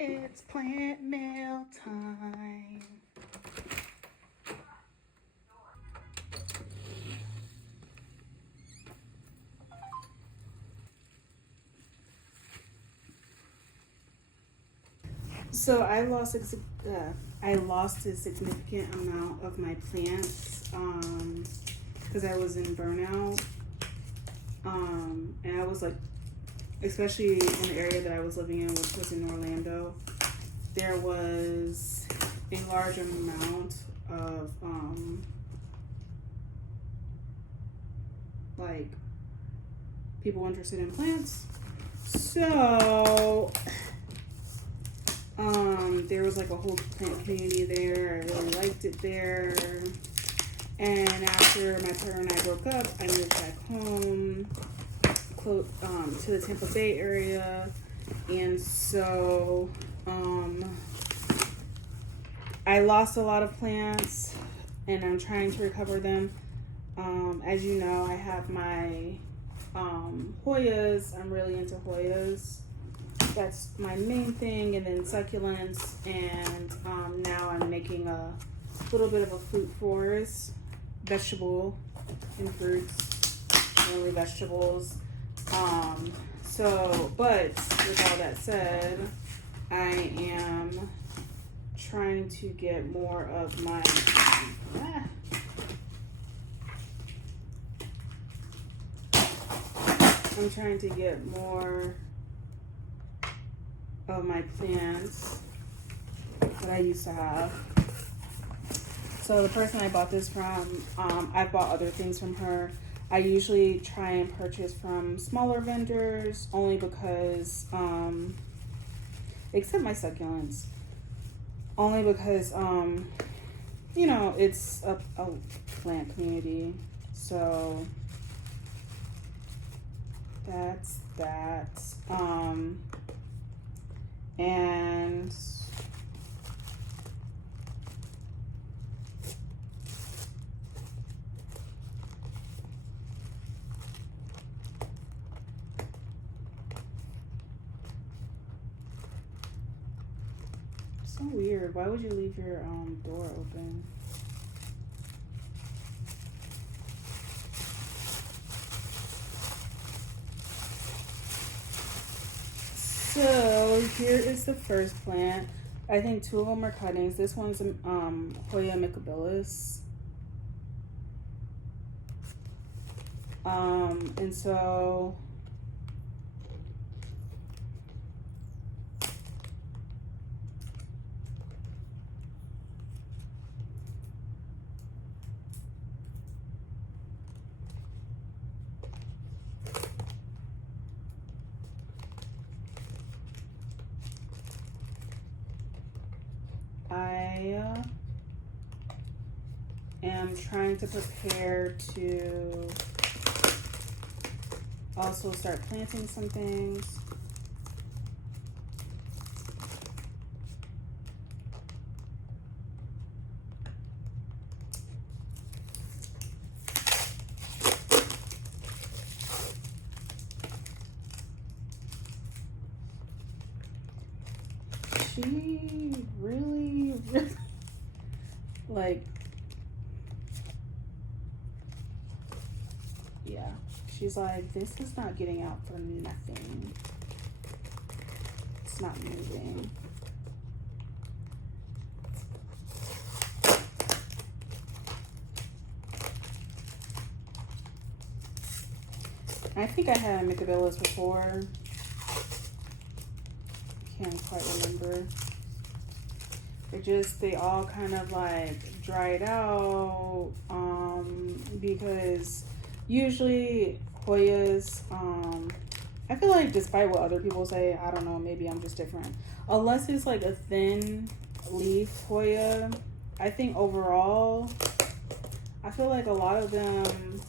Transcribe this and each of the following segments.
It's plant mail time. So I lost a significant amount of my plants because I was in burnout. And I was like, especially in the area that I was living in, which was in Orlando, there was a large amount of like people interested in plants. So there was like a whole plant community there. I really liked it there. And after my partner and I broke up, I moved back home, to the Tampa Bay area. And so I lost a lot of plants and I'm trying to recover them. As you know, I have my Hoyas. I'm really into Hoyas. That's my main thing, and then succulents, and now I'm making a little bit of a fruit forest, vegetable and fruits, mainly vegetables. But with all that said, I am trying to get more of my I'm trying to get more of my plants that I used to have. So the person I bought this from, I've bought other things from her. I usually try and purchase from smaller vendors only because, except my succulents, only because, you know, it's a plant community. So that's that. And so weird. Why would you leave your door open? So here is the first plant. I think two of them are cuttings. This one's Hoya mycabilis. And so I am trying to prepare to also start planting some things. She really like, yeah, she's like, this is not getting out for nothing. It's not moving. I think I had a mycabilis before. Can't quite remember. They all kind of like dried out because usually Hoyas, I feel like despite what other people say, I don't know, maybe I'm just different. Unless it's like a thin leaf Hoya, I think overall, I feel like a lot of them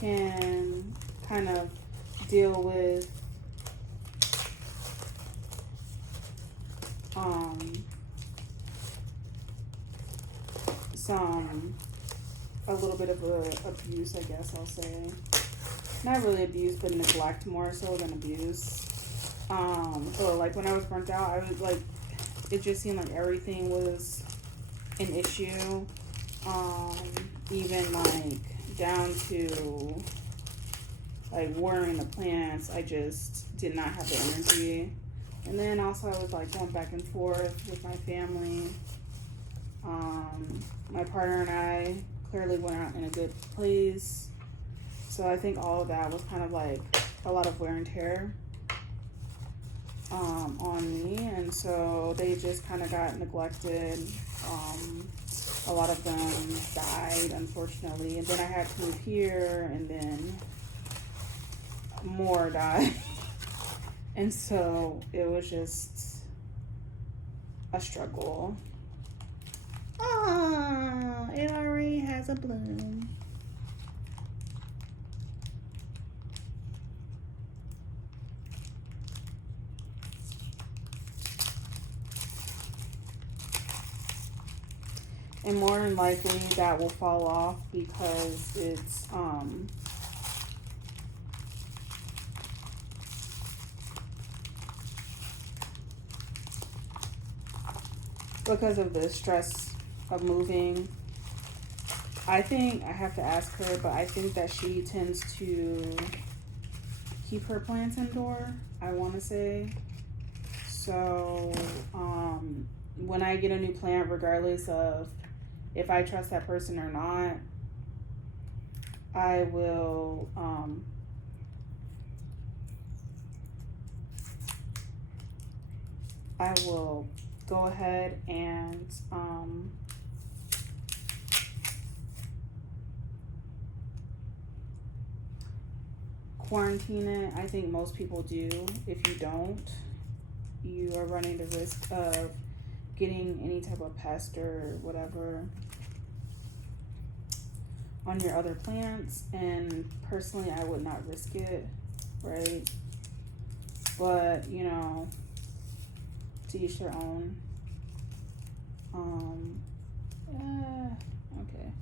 can kind of deal with a little bit of abuse, I guess I'll say. Not really abuse, but neglect more so than abuse. So like when I was burnt out, I was like, it just seemed like everything was an issue. Even like down to like watering the plants, I just did not have the energy. And then also I was like going back and forth with my family. My partner and I clearly weren't in a good place. So I think all of that was kind of like a lot of wear and tear on me. And so they just kind of got neglected. A lot of them died, unfortunately. And then I had to move here, and then more died. And so it was just a struggle. Ah, it already has a bloom. And more than likely that will fall off because it's because of the stress of moving. I think I have to ask her, but I think that she tends to keep her plants indoor, I want to say. So when I get a new plant, regardless of if I trust that person or not, I will go ahead and quarantine it. I think most people do. If you don't, you are running the risk of getting any type of pest or whatever on your other plants. And personally, I would not risk it, right? But you know, to each their own. Okay.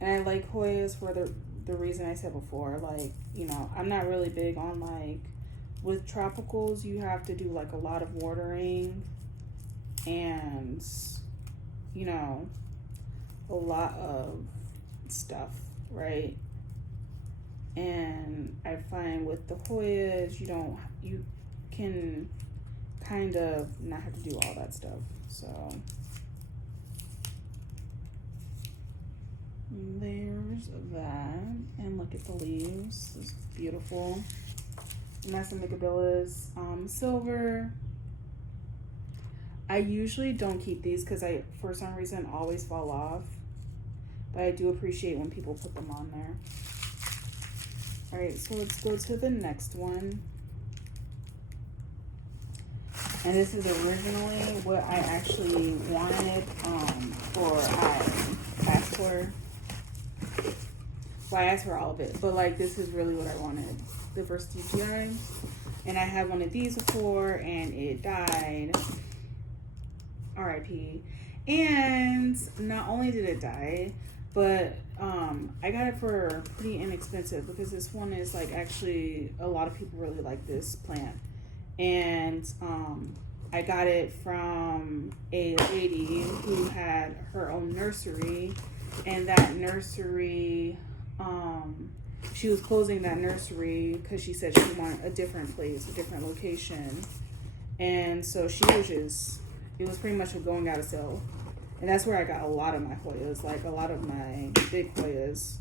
And I like Hoyas for the reason I said before. Like, you know, I'm not really big on like, with tropicals, you have to do like a lot of watering and, you know, a lot of stuff, right? And I find with the Hoyas, you can kind of not have to do all that stuff. So there's that. And look at the leaves. It's beautiful. And that's the Micabillas silver. I usually don't keep these because I, for some reason, always fall off. But I do appreciate when people put them on there. All right, so let's go to the next one. And this is originally what I actually wanted, or I asked for. Well, I asked for all of it, but like this is really what I wanted. The Vestigii. And I had one of these before and it died. RIP. And not only did it die, but I got it for pretty inexpensive because this one is like actually a lot of people really like this plant. And I got it from a lady who had her own nursery, and that nursery, she was closing that nursery because she said she wanted a different place, a different location. And so she was just, it was pretty much a going out of sale. And that's where I got a lot of my Hoyas, like a lot of my big Hoyas,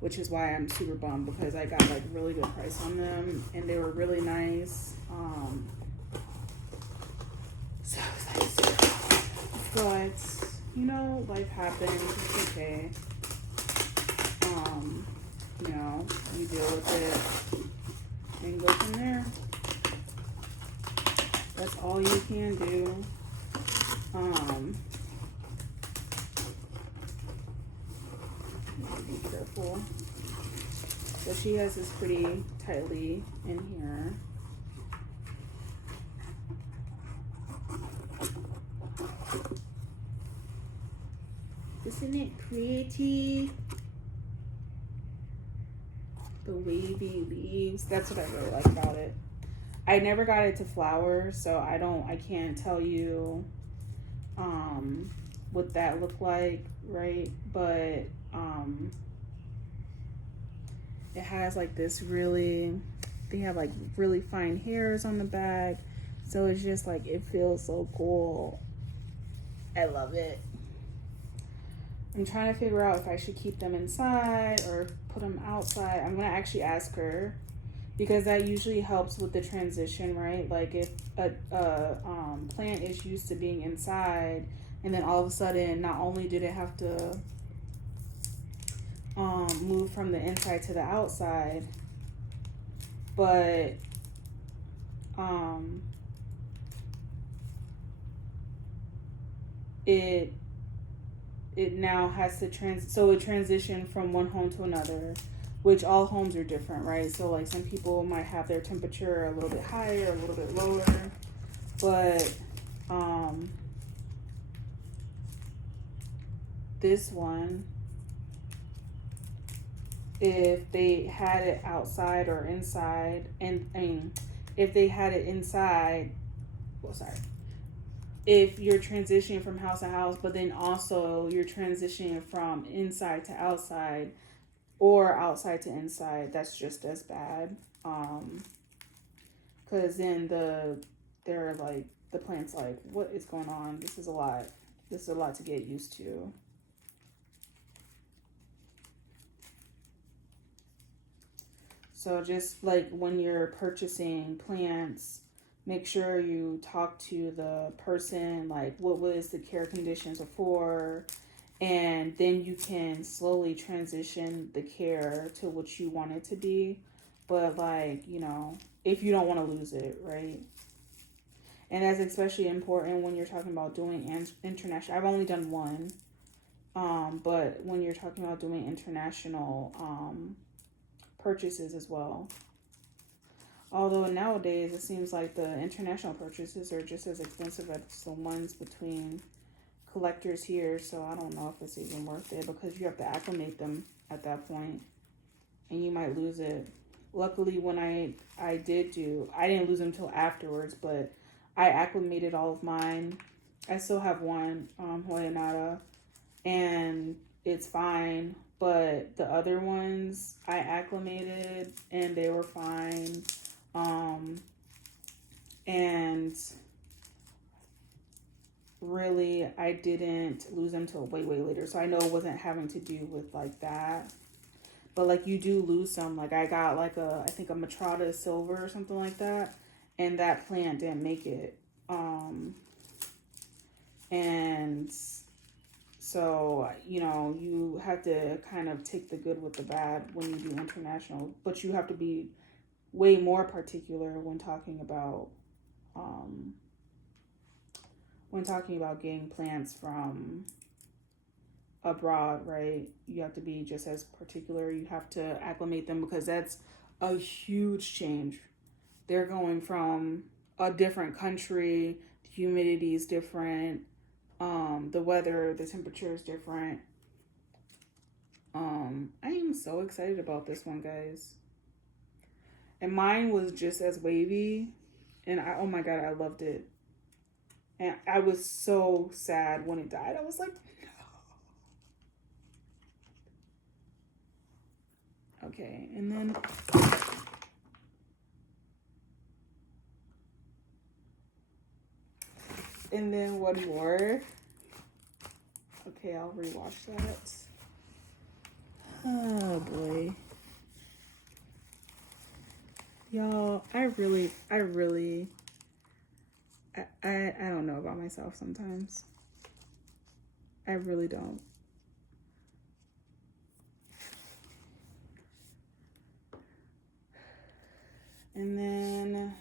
which is why I'm super bummed because I got like really good price on them and they were really nice. So nice. But, you know, life happens, it's okay. You know, you deal with it and go from there. That's all you can do. Be careful. So she has this pretty tightly in here. Isn't it pretty? the wavy leaves. That's what I really like about it. I never got it to flower, so I can't tell you what that looked like, right? But it has like this really, they have like really fine hairs on the back, so it's just like, it feels so cool. I love it. I'm trying to figure out if I should keep them inside or put them outside. I'm gonna actually ask her, because that usually helps with the transition, right? Like if a plant is used to being inside, and then all of a sudden, not only did it have to move from the inside to the outside, but it now has to so it transitioned from one home to another, which all homes are different, right? So like some people might have their temperature a little bit higher, a little bit lower, but this one, if they had it outside or inside, and I mean, if they had it inside, well, sorry, if you're transitioning from house to house, but then also you're transitioning from inside to outside or outside to inside, that's just as bad. Because then they're like, the plant's like, what is going on? This is a lot. This is a lot to get used to. So just like when you're purchasing plants, make sure you talk to the person, like what was the care conditions before, and then you can slowly transition the care to what you want it to be. But like, you know, if you don't want to lose it, right? And that's especially important when you're talking about doing international. I've only done one, but when you're talking about doing international purchases as well. Although nowadays it seems like the international purchases are just as expensive as the ones between collectors here, so I don't know if it's even worth it, because you have to acclimate them at that point and you might lose it. Luckily, when I didn't lose them till afterwards, but I acclimated all of mine. I still have one Hoya, and it's fine, but the other ones I acclimated and they were fine. And really, I didn't lose them till way later, so I know it wasn't having to do with like that. But like, you do lose some. Like I got like I think a Matrata silver or something like that, and that plant didn't make it. And so, you know, you have to kind of take the good with the bad when you do international, but you have to be way more particular when talking about getting plants from abroad, right? You have to be just as particular. You have to acclimate them, because that's a huge change. They're going from a different country, the humidity is different, the weather, the temperature is different. I am so excited about this one, guys. And mine was just as wavy, and oh my god, I loved it. And I was so sad when it died. I was like, no. Okay, and then one more. Okay, I'll rewatch that. Oh boy. Y'all, I don't know about myself sometimes. I really don't. And then,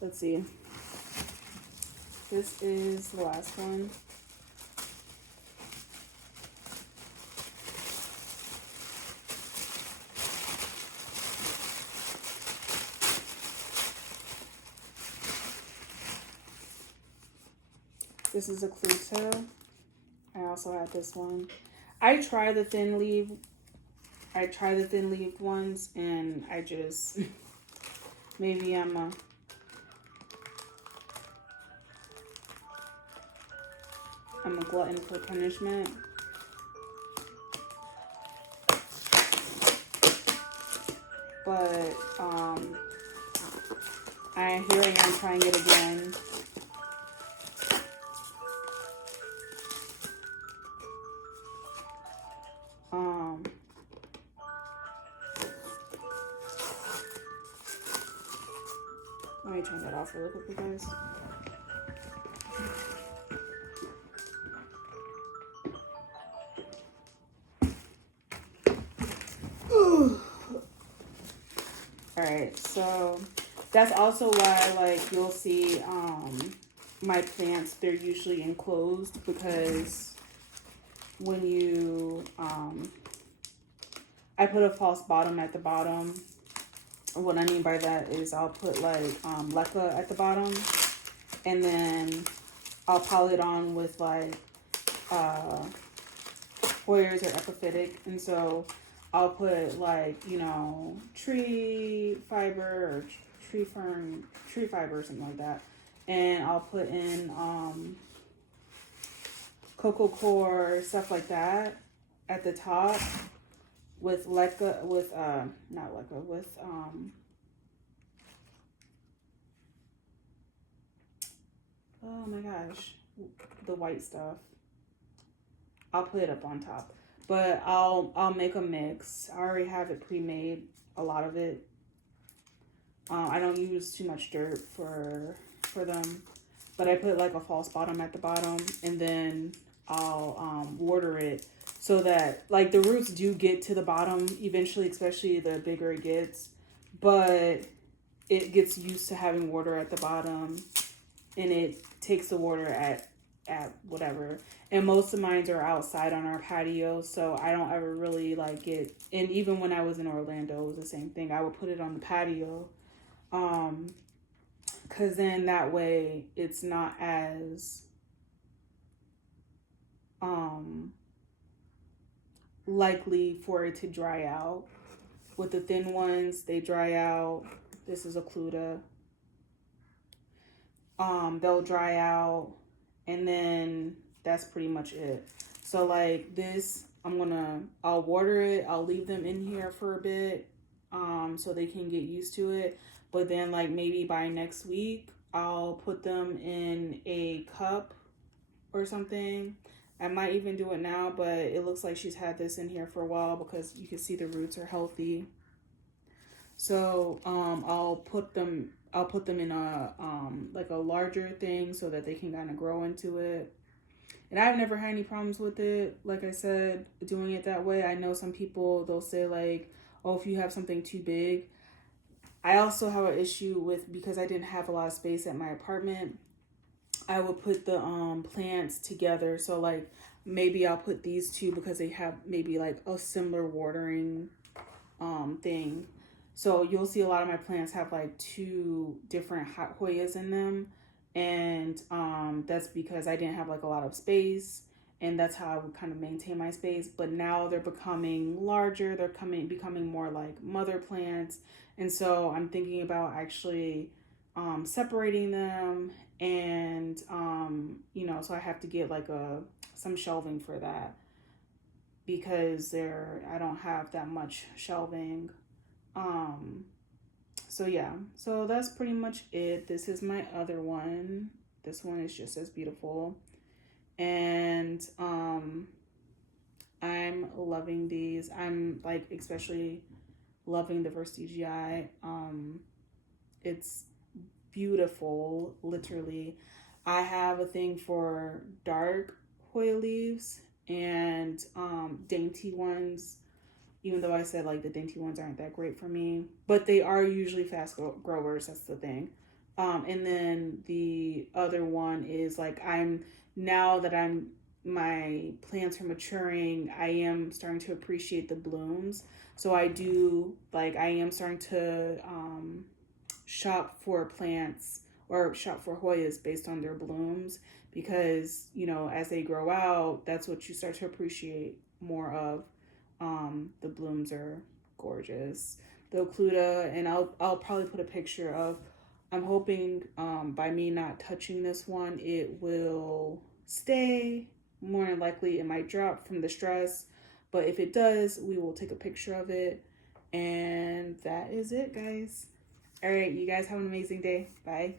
let's see. This is the last one. This is a Cluto. I also have this one. I tried the thin leaf I try the thin leaf ones, and I just maybe I'm a glutton for punishment. But here I am trying it again. Let me turn that off really quick, guys. Alright, so that's also why, like, you'll see my plants, they're usually enclosed, because when you I put a false bottom at the bottom. What I mean by that is I'll put like leca at the bottom, and then I'll pile it on with like Hoyas or epiphytic, and so I'll put like, you know, tree fiber or tree fiber or something like that, and I'll put in cocoa core, stuff like that at the top with leca, with not leca, with oh my gosh, the white stuff. I'll put it up on top, but I'll make a mix. I already have it pre-made, a lot of it. I don't use too much dirt for them, but I put like a false bottom at the bottom, and then I'll water it so that like the roots do get to the bottom eventually, especially the bigger it gets, but it gets used to having water at the bottom, and it takes the water at whatever. And most of mine are outside on our patio, so I don't ever really like it. And even when I was in Orlando, it was the same thing. I would put it on the patio, because then that way it's not as likely for it to dry out. With the thin ones, they dry out. This is a Cluta. They'll dry out, and then that's pretty much it. So like this, I'll water it. I'll leave them in here for a bit, so they can get used to it. But then like maybe by next week, I'll put them in a cup or something. I might even do it now, but it looks like she's had this in here for a while because you can see the roots are healthy. So I'll put them in a like a larger thing so that they can kind of grow into it. And I've never had any problems with it. Like I said, doing it that way. I know some people, they'll say like, oh, if you have something too big. I also have an issue with, because I didn't have a lot of space at my apartment, I would put the plants together. So like maybe I'll put these two because they have maybe like a similar watering thing. So you'll see a lot of my plants have like two different hot Hoyas in them. And that's because I didn't have like a lot of space, and that's how I would kind of maintain my space. But now they're becoming larger. They're becoming more like mother plants. And so I'm thinking about actually separating them, and you know, so I have to get like some shelving for that, because I don't have that much shelving. So yeah, so that's pretty much it. This is my other one. This one is just as beautiful, and I'm loving these. I'm like especially loving the Vertigii. It's beautiful, literally. I have a thing for dark Hoya leaves and dainty ones, even though I said like the dainty ones aren't that great for me, but they are usually fast growers. That's the thing. And then the other one is like, now that my plants are maturing, I am starting to appreciate the blooms. So I am starting to shop for plants, or shop for Hoyas based on their blooms, because, you know, as they grow out, that's what you start to appreciate more of. The blooms are gorgeous. The Occluta, and I'll probably put a picture of, I'm hoping by me not touching this one, it will stay. More than likely it might drop from the stress, but if it does, we will take a picture of it. And that is it, guys. All right, you guys have an amazing day. Bye.